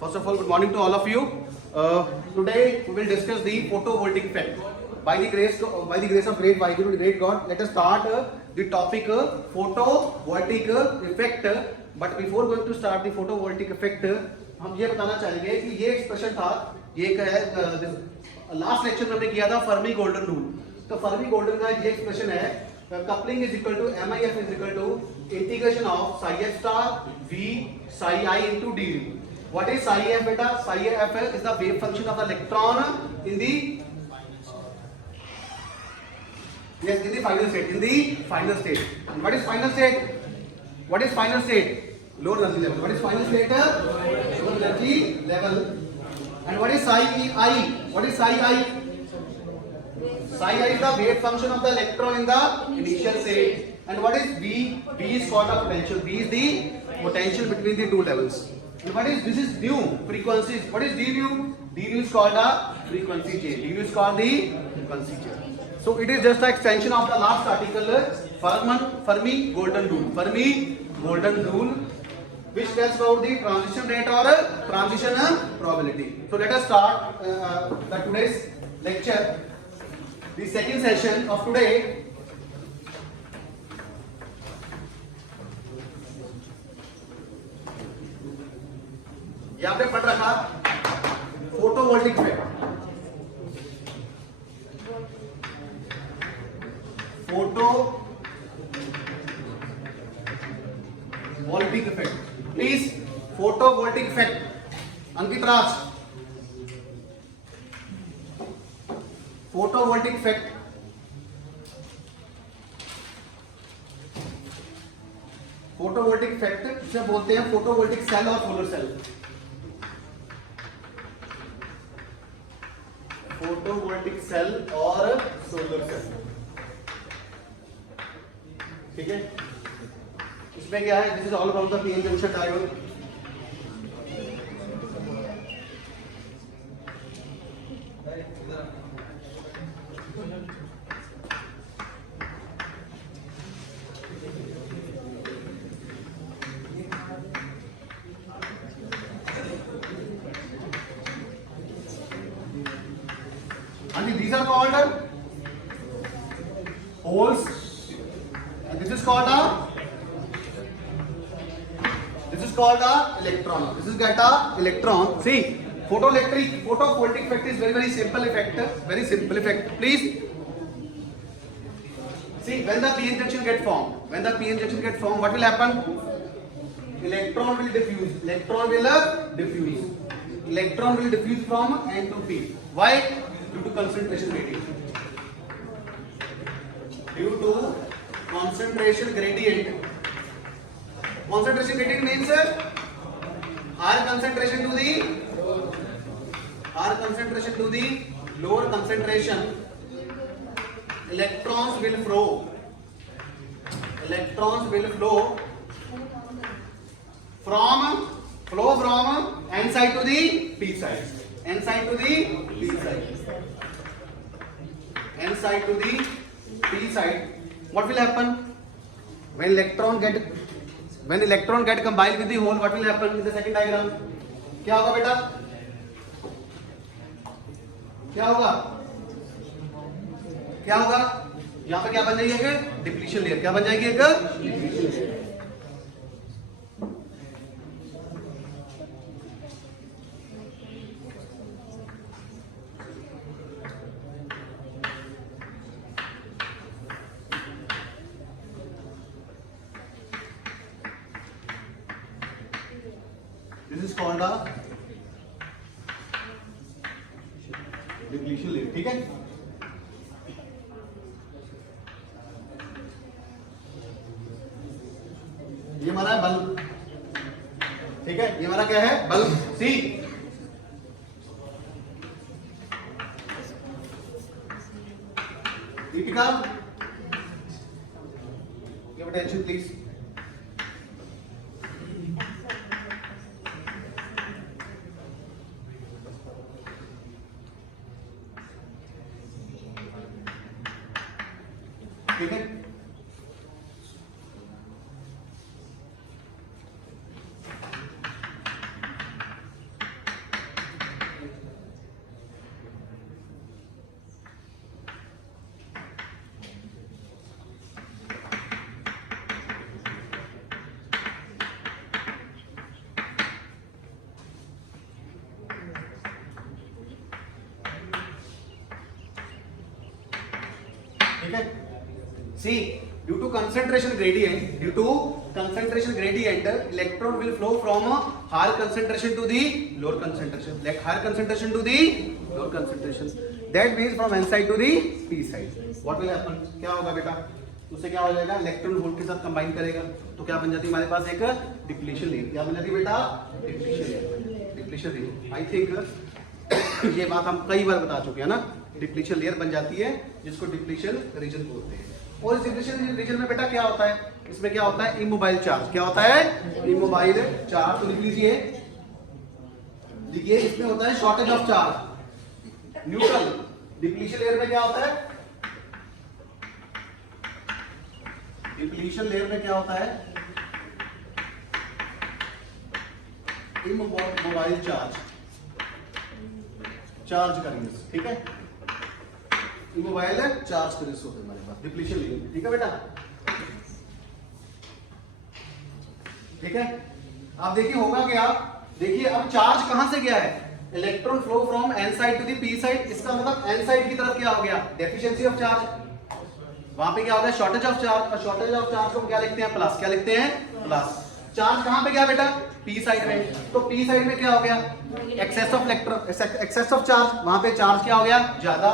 First of all, good morning to all of you. Today we will discuss the photovoltaic effect. By the grace of great Vaheguru, great God, let us start the topic photovoltaic effect. But before going to start the photovoltaic effect, हम ये बताना चाहेंगे कि ये expression था, ये last lecture में हमने किया था फर्मी गोल्डन रूल. तो फर्मी गोल्डन का ये एक्सप्रेशन है, coupling is equal to MIF is equal to integration of psi f star v psi I into dv. What is psi f beta? Psi f is the wave function of the electron in the final state. In the final state. And what is final state? What is final state? Lower energy level. What is final state? Lower energy level. And what is psi I? What is psi I? Psi I is the wave function of the electron in the initial state. And what is V? V is called the potential. V is the potential between the two levels. And what is this is nu frequencies. What is d nu? D nu is called the frequency change. D nu is called the frequency change. So it is just an extension of the last article, Fermi golden rule. Fermi golden rule, which tells about the transition rate or transition probability. So let us start the today's lecture. The second session of today. यहाँ पे पढ़ रखा photovoltaic effect. Photovoltaic effect. Please photovoltaic effect. Ankit Raj. Photovoltaic effect. Photovoltaic effect जिसे बोलते हैं photovoltaic cell और solar cell. Photovoltaic cell और solar cell. ठीक है. इसमें क्या है? This is all about the PN junction diode. And these are called holes. And this is called a electron. This is get a electron. See, photovoltaic effect is very simple effect. Very simple effect. Please see, when the p-n junction get formed, what will happen? Electron will diffuse. Electron will diffuse from N to P. Why? Due to concentration gradient. Due to concentration gradient. Concentration gradient means higher concentration to the lower concentration. Electrons will flow from N side to the P side. N side to the P side. What will happen when electron get combined with the hole? What will happen in the second diagram? क्या होगा बेटा? क्या होगा? यहाँ पे क्या बन जाएगी? एक डिप्लीशन लेयर. क्या बन जाएगी? एक depletion layer. This is called a depletion layer. ठीक है. ये हमारा है बल्ब. ठीक है. ये हमारा क्या है? Bulb. See, Deepika, give attention please. ठीक है. ठीक है। See due to concentration gradient, electron will flow from higher concentration to the lower concentration, like higher concentration to the lower concentration, that means from N side to the P side. What will happen, क्या होगा बेटा, उससे क्या हो जाएगा, electron hole के साथ combine करेगा तो क्या बन जाती है हमारे पास एक डिप्लीशन लेयर। क्या बन जाती है बेटा, depletion layer, depletion layer. I think ये बात हम कई बार बता चुके हैं ना, डिप्लीशन लेयर बन जाती है जिसको डिप्लीशन रीजन बोलते हैं। और इस डिप्लीशन रीजन में बेटा क्या होता है, इसमें क्या होता है, इमोबाइल चार्ज। क्या होता है, इमोबाइल चार्ज। तो लिख लीजिए, देखिए इसमें होता है shortage of charge, neutral. Depletion layer में क्या होता है, डिप्लीशन लेयर में क्या होता है, इमोबाइल चार्ज, चार्ज करेंगे, ठीक है, इमोबाइल चार्ज करेंगे होते हैं हमारे पास डिप्लीशन लेयर में, ठीक है बेटा, ठीक है। आप देखिए होगा क्या, देखिए अब चार्ज कहां से गया है, electron flow from N side to the P side, इसका मतलब एन साइड की तरफ क्या हो गया, डेफिशिएंसी ऑफ चार्ज, वहां पे क्या होगा, शॉर्टेज ऑफ चार्ज। और शॉर्टेज ऑफ चार्ज को क्या लिखते हैं, प्लस। क्या लिखते हैं, प्लस। चार्ज कहां पे गया बेटा, पी साइड में, तो पी साइड में क्या हो गया, excess of electron, excess of charge, वहां पे चार्ज क्या हो गया, ज्यादा,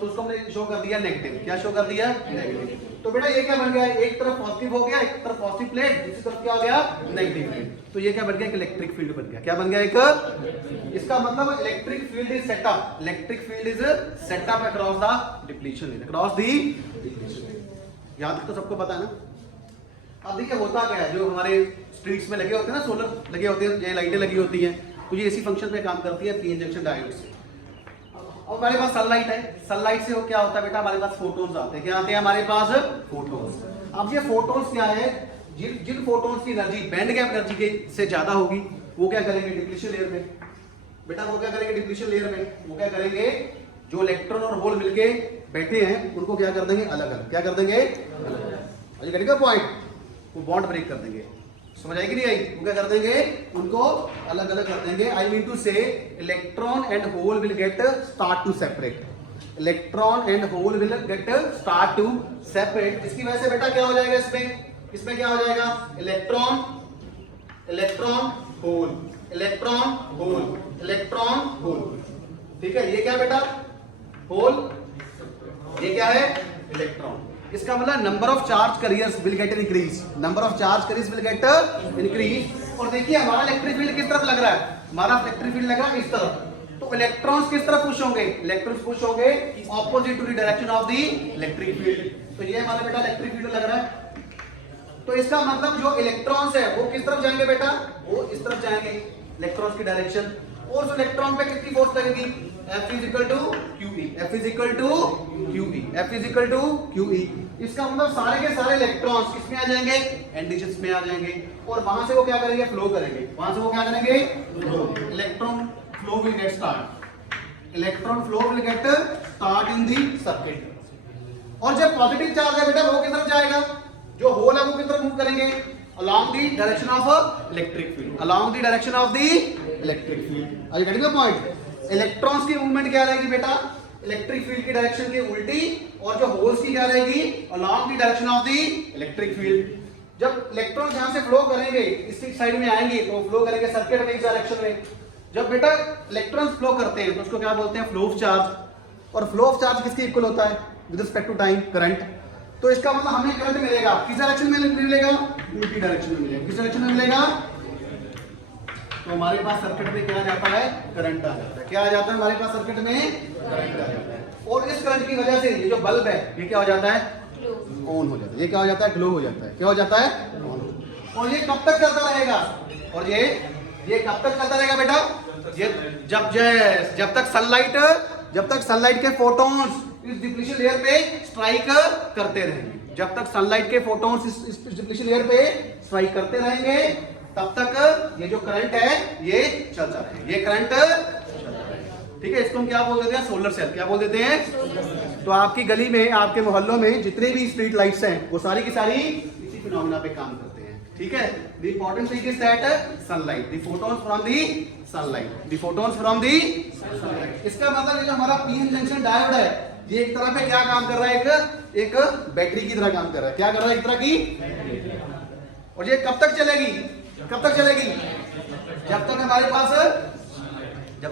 तो उसको हमने शो कर दिया नेगेटिव। क्या शो कर दिया, नेगेटिव। तो बेटा ये क्या बन गया, एक तरफ पॉजिटिव हो गया, एक तरफ पॉजिटिव प्लेट, दूसरी तरफ क्या हो गया, नेगेटिव प्लेट। तो ये क्या बन गया, एक इलेक्ट्रिक फील्ड बन गया। क्या बन गया, एक, इसका मतलब electric field is setup, electric field is setup across the depletion layer, across the depletion layer. यहां तक तो सबको पता है ना। अब देखिए होता क्या है, जो हमारे स्ट्रीट्स में लगे होते हैं ना, सोलर लगे होते हैं, ये लाइटें लगी होती हैं, तो ये इसी फंक्शन पे काम करती है, पी इंजेक्शन डायोड से। और हमारे पास सनलाइट है, सनलाइट से वो क्या होता है बेटा, हमारे पास फोटॉन्स आते हैं। क्या आते हैं हमारे पास, फोटॉन्स। अब ये फोटॉन्स क्या है, जिन फोटॉन्स की एनर्जी बैंड गैप एनर्जी के से ज्यादा होगी, वो क्या करेंगे डिप्लीशन लेयर में, बेटा वो क्या करेंगे डिप्लीशन लेयर में, वो क्या करेंगे, जो इलेक्ट्रॉन और होल मिलके बैठे हैं उनको क्या कर देंगे, अलग अलग। क्या कर देंगे, अलग अलग पॉइंट, वो बॉन्ड ब्रेक कर देंगे। समझ आई कि नहीं आई, वो क्या कर देंगे, उनको अलग अलग कर देंगे। I mean to say electron and hole will get start to separate, electron and hole will get start to separate. इसकी वजह से बेटा क्या हो जाएगा, इसमें क्या हो जाएगा, electron, electron hole, electron hole, electron hole, ठीक है। ये क्या बेटा, होल, ये क्या है, इलेक्ट्रॉन। इसका मतलब number of charge carriers will get increase, number of charge carriers will get increase. और देखिए हमारा इलेक्ट्रिक फील्ड किस तरफ लग रहा है, हमारा इलेक्ट्रिक फील्ड लग रहा है इस तरफ, तो इलेक्ट्रॉन्स किस तरफ पुश होंगे, इलेक्ट्रॉन्स पुश होंगे opposite to the direction of the electric field. तो ये हमारा बेटा इलेक्ट्रिक फील्ड लग रहा है। तो इसका मतलब जो इलेक्ट्रॉन्स है वो किस तरफ जाएंगे बेटा, वो इस तरफ जाएंगे, इलेक्ट्रॉन्स की डायरेक्शन। और उस इलेक्ट्रॉन पे कितनी फोर्स लगेगी, F is equal to QE, F is equal to QE, F is equal to QE। इसका मतलब सारे के सारे इलेक्ट्रॉन्स किसमें आ जाएंगे, एन डिजिट्स में आ जाएंगे, और वहां से वो क्या करेंगे, फ्लो करेंगे, वहां से वो क्या करेंगे, flow, electron flow will get start, electron flow will get start in the circuit. और जब पॉजिटिव चार्ज है बेटा वो किस तरफ जाएगा, जो होल है वो किस तरफ मूव करेंगे, along the direction of electric field, along the direction of the electric field। are you getting the point? Electrons की मूवमेंट क्या रहेगी बेटा, इलेक्ट्रिक फील्ड की डायरेक्शन के उल्टी, और जो होल्स की क्या रहेगी, along the direction of the electric field। जब इलेक्ट्रॉन यहां से फ्लो करेंगे इस साइड में आएंगे तो फ्लो करेंगे सर्किट में इस डायरेक्शन में। जब बेटा इलेक्ट्रॉन्स फ्लो करते हैं तो उसको क्या बोलते हैं, फ्लो ऑफ चार्ज। और फ्लो ऑफ चार्ज किसके इक्वल होता है, with respect to time, current. तो इसका मतलब हमें करंट मिलेगा किस डायरेक्शन में मिलेगा, उल्टी डायरेक्शन में मिलेगा। किस डायरेक्शन में मिलेगा, तो हमारे पास सर्किट में क्या आ जाता है, करंट आ जाता है। क्या आ जाता है हमारे पास सर्किट में, करंट आ जाता है। और इस करंट की वजह से ये जो बल्ब है ये क्या हो जाता है, ऑन हो जाता है। ये क्या हो जाता है, ग्लो हो जाता है। क्या हो जाता है, ऑन। और ये कब तक चलता रहेगा, और ये कब तक चलता रहेगा बेटा, ये जब तक सनलाइट के फोटॉन्स इस डिप्लीशन लेयर पे स्ट्राइक करते रहेंगे। जब तक सनलाइट के फोटॉन्स इस डिप्लीशन लेयर पे स्ट्राइक करते रहेंगे तब तक ये जो करंट है ये चलता रहेगा, ये करंट चलता रहेगा, ठीक है। इसको हम क्या बोल देते हैं, सोलर सेल। क्या बोल देते हैं, तो आपकी गली में, आपके मोहल्लों में जितने भी स्ट्रीट लाइट्स हैं वो सारी की सारी इसी फिनोमेना पे काम करते हैं, ठीक है। The important thing is that sunlight, the photons from the sunlight, the photons from the sunlight. इसका मतलब ये जो हमारा पी जंक्शन डायोड है ये एक तरह पे क्या काम कर रहा है, एक एक बैटरी की तरह काम कर रहा है। क्या कर रहा है? एक तरह की। और ये कब तक चलेगी? कब तक चलेगी? जब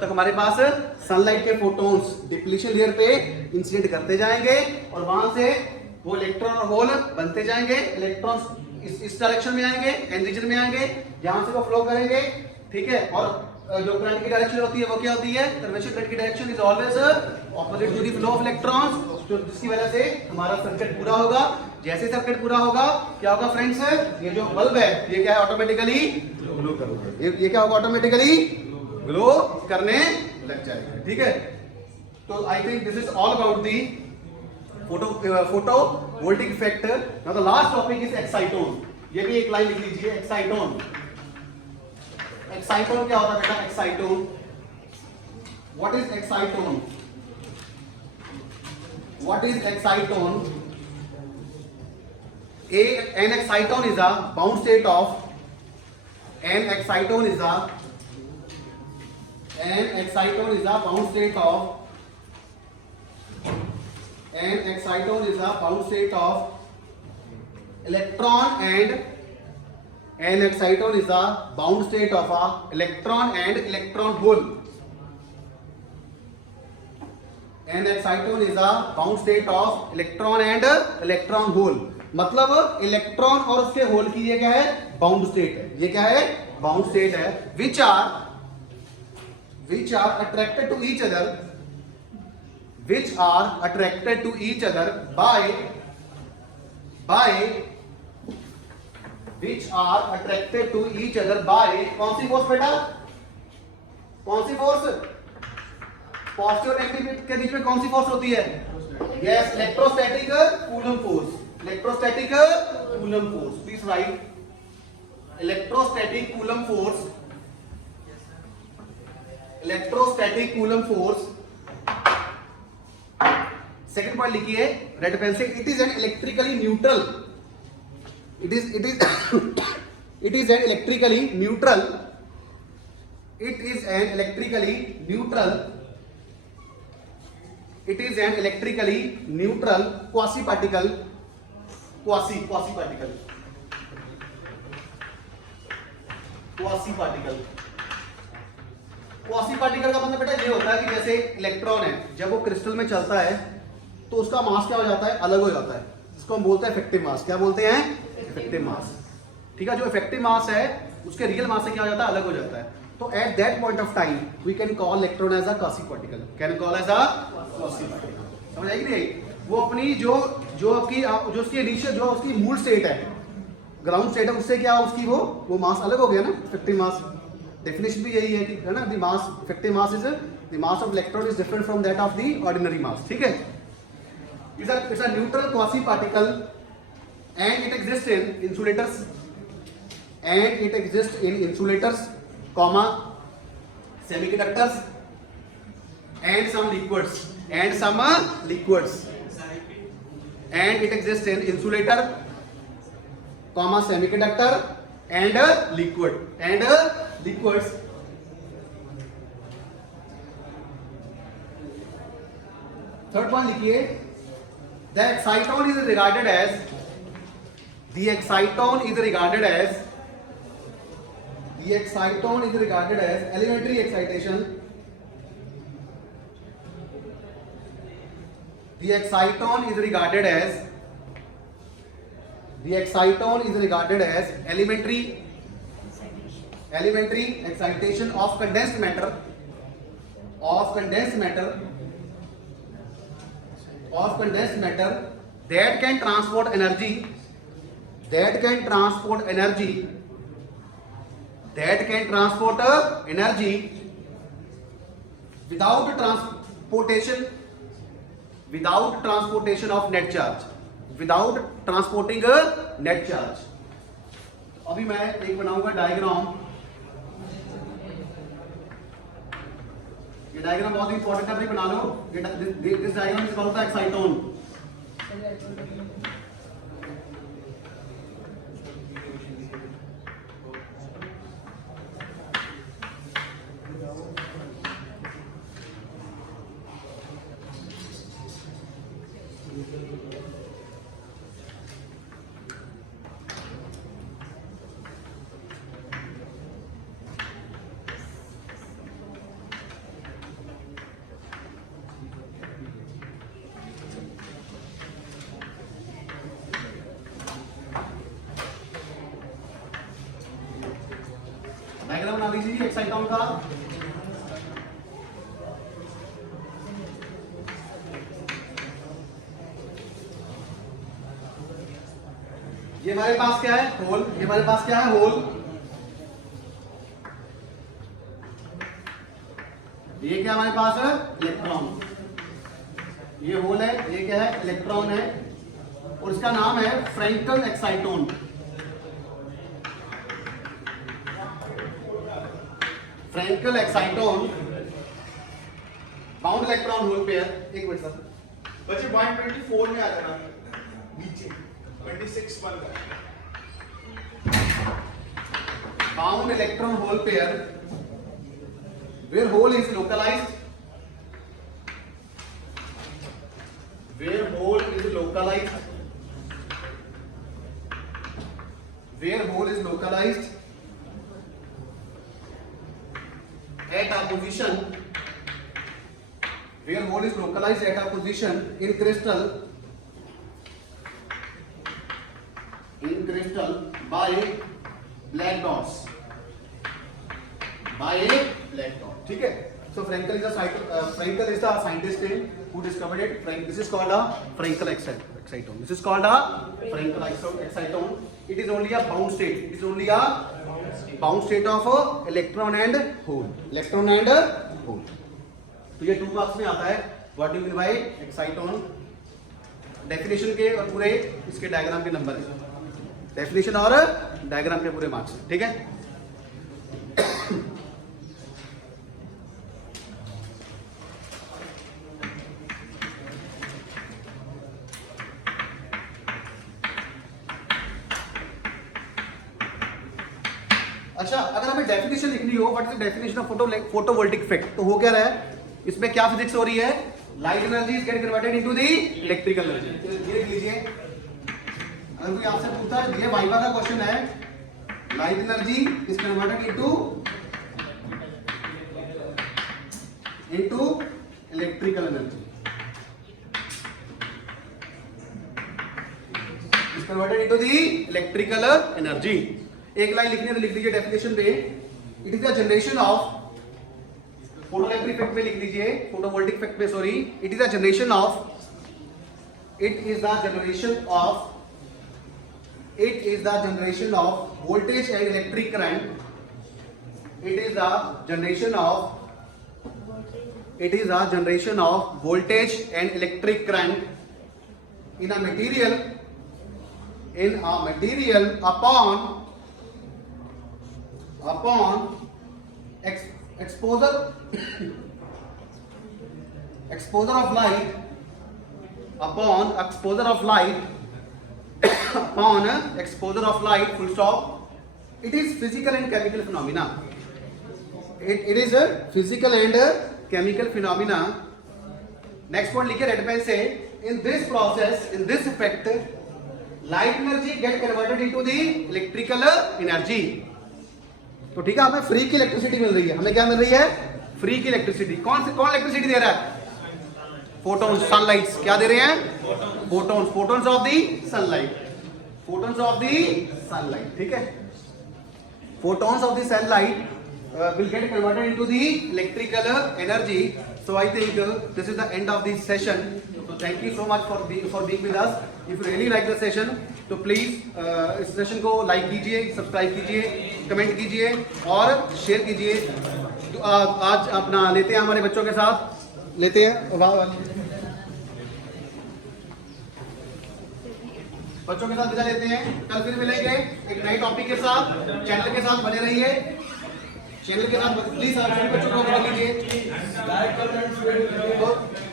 तक हमारे पास सनलाइट के फोटॉन्स डिप्लीशन लेयर पे इंसिडेंट करते जाएंगे और वहां से वो इलेक्ट्रॉन और होल बनते जाएंगे। इलेक्ट्रॉन्स इस डायरेक्शन में आएंगे, एन रीजन में आएंगे, जहां से वो फ्लो करेंगे, ठीक है। और जो करंट की डायरेक्शन होती है वो क्या होती है? कन्वेंशनल करंट की direction is always opposite to the flow of electrons, तो जिसकी वजह से हमारा सर्किट पूरा होगा। जैसे सर्किट पूरा होगा क्या होगा फ्रेंड्स? ये जो बल्ब है ये क्या है? ऑटोमेटिकली ग्लो करेगा। ये क्या होगा? ऑटोमेटिकली ग्लो करने लग जाएगा, ठीक है। तो I think this is all about the photovoltaic effect. Now the last topic is exciton. ये भी एक लाइन लिख लीजिए, एक्साइटोन। एक्साइटोन क्या होता है बेटा? Exciton, what is exciton? What is exciton? An exciton is a bound state of an exciton is a bound state of electron and an exciton is a bound state of a electron and electron hole. An exciton is a bound state of electron and electron hole. मतलब electron और उसके whole की ये क्या है? Bound state है। ये क्या है? बाउंड स्टेट है। Which are attracted to each other, which are attracted to each other by which are attracted to each other by कौन सी फोर्स बेटा? कौन सी फोर्स? पॉजिटिव और नेगेटिव के बीच में कौन सी फोर्स होती है? Yes, electrostatic coulomb force. Electrostatic coulomb force, please right electrostatic coulomb force. Electrostatic coulomb force. Second point लिखिए रेड पेन से, it is an electrically neutral. It is an electrically neutral. It is an electrically neutral quasi-particle. Quasi-particle का मतलब बेटा ये होता है कि जैसे इलेक्ट्रॉन है, जब वो क्रिस्टल में चलता है तो उसका मास क्या हो जाता है? अलग हो जाता है। इसको हम बोलते हैं इफेक्टिव मास। क्या बोलते हैं? इफेक्टिव मास, ठीक है। जो इफेक्टिव मास है उसके रियल मास से क्या हो जाता है? अलग हो जाता है। तो at that point of time we can call electron as a quasiparticle. Can call as a quasiparticle. समझ आएगी नहीं? वो अपनी जो उसकी इनिशियल जो उसकी मूल स्टेट है, ग्राउंड स्टेट है, उससे क्या उसकी वो मास अलग हो गया ना, इफेक्टिव मास। डेफिनेशन भी यही है कि है ना, the mass, effective mass is the mass of electron is different from that of the ordinary mass, ठीक है। It's a neutral quasiparticle and it exist in insulators, comma, semiconductors and some liquids, and it exists in insulator, comma, semiconductor and liquids. Third point लिखिए, the exciton is regarded as elementary excitation. The exciton is regarded as elementary excitation of condensed matter that can transport energy without transportation of net charge, without transporting a net charge. अभी मैं एक बनाऊंगा diagram. ये diagram बहुत important है, अभी बना लो। This diagram is called the exciton. लीजिए एक्साइटोन का। ये हमारे पास क्या है? होल। ये हमारे पास क्या है? होल। ये क्या हमारे पास है? इलेक्ट्रॉन। ये होल है, ये क्या है? इलेक्ट्रॉन है, और इसका नाम है Frenkel exciton. Frenkel exciton bound electron hole pair. एक मिनट सर, बच्चे 124 में आ जाना नीचे 26 बन गया। Bound electron hole pair where hole is localized, where hole is localized, where hole is localized at a position, where hole is localized at a position in crystal by black dots, by a black dot. ठीक है? So Frankel is the scientist who discovered it. This is called a Frankel exciton. This is called a Frankel exciton. It is only a bound state. It is only a bound state of electron and hole. Electron and hole. तो ये 2 marks में आता है. What do you mean by exciton? Definition के और पूरे इसके diagram के नंबर है. डेफिनेशन और डायग्राम के पूरे मार्क्स. ठीक है? अच्छा, अगर हमें डेफिनेशन लिखनी हो, what is the definition of photovoltaic effect, तो हो क्या रहा है? इसमें क्या फिजिक्स हो रही है? Light energy is get converted into the electrical energy. ये लिख लीजिए. अगर कोई आपसे पूछता है, ये वाइवा का क्वेश्चन है, light energy is converted into electrical energy, is converted into the electrical energy. एक लाइन लिखनी है तो लिख लीजिए डेफिनेशन पे. It is the generation of photoelectric effect में लिख लीजिए, फोटोवोल्टिक इफेक्ट में, sorry. It is the generation of voltage and electric current. It is the generation of voltage and electric current in a material upon exposure of light, full stop. It is physical and chemical phenomena. It is a physical and chemical phenomena. Next point लिखिए red pen से. In this process, in this effect, light energy get converted into the electrical energy. तो ठीक है, हमें free की electricity मिल रही है. हमें क्या मिल रही है? फ्री की इलेक्ट्रिसिटी. कौन इलेक्ट्रिसिटी दे रहा है? Photons, sunlights. क्या दे रहे हैं? Photons of the sunlight. ठीक है? Photons of the sunlight will get converted into the electrical energy. So I think this is the end of this session. So thank you so much for being with us. If you really like the session, तो please इस session को like कीजिए, subscribe कीजिए, comment कीजिए और share कीजिए. तो आज अपना लेते हैं, हमारे बच्चों के साथ लेते हैं, बच्चों के साथ विदा लेते हैं. कल फिर मिलेंगे एक नए टॉपिक के साथ. चैनल के साथ बने रहिए. चैनल के साथ प्लीज बच्चों को बना लीजिए, तो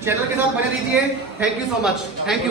चैनल के साथ बने रहिए. Thank you so much. Thank you.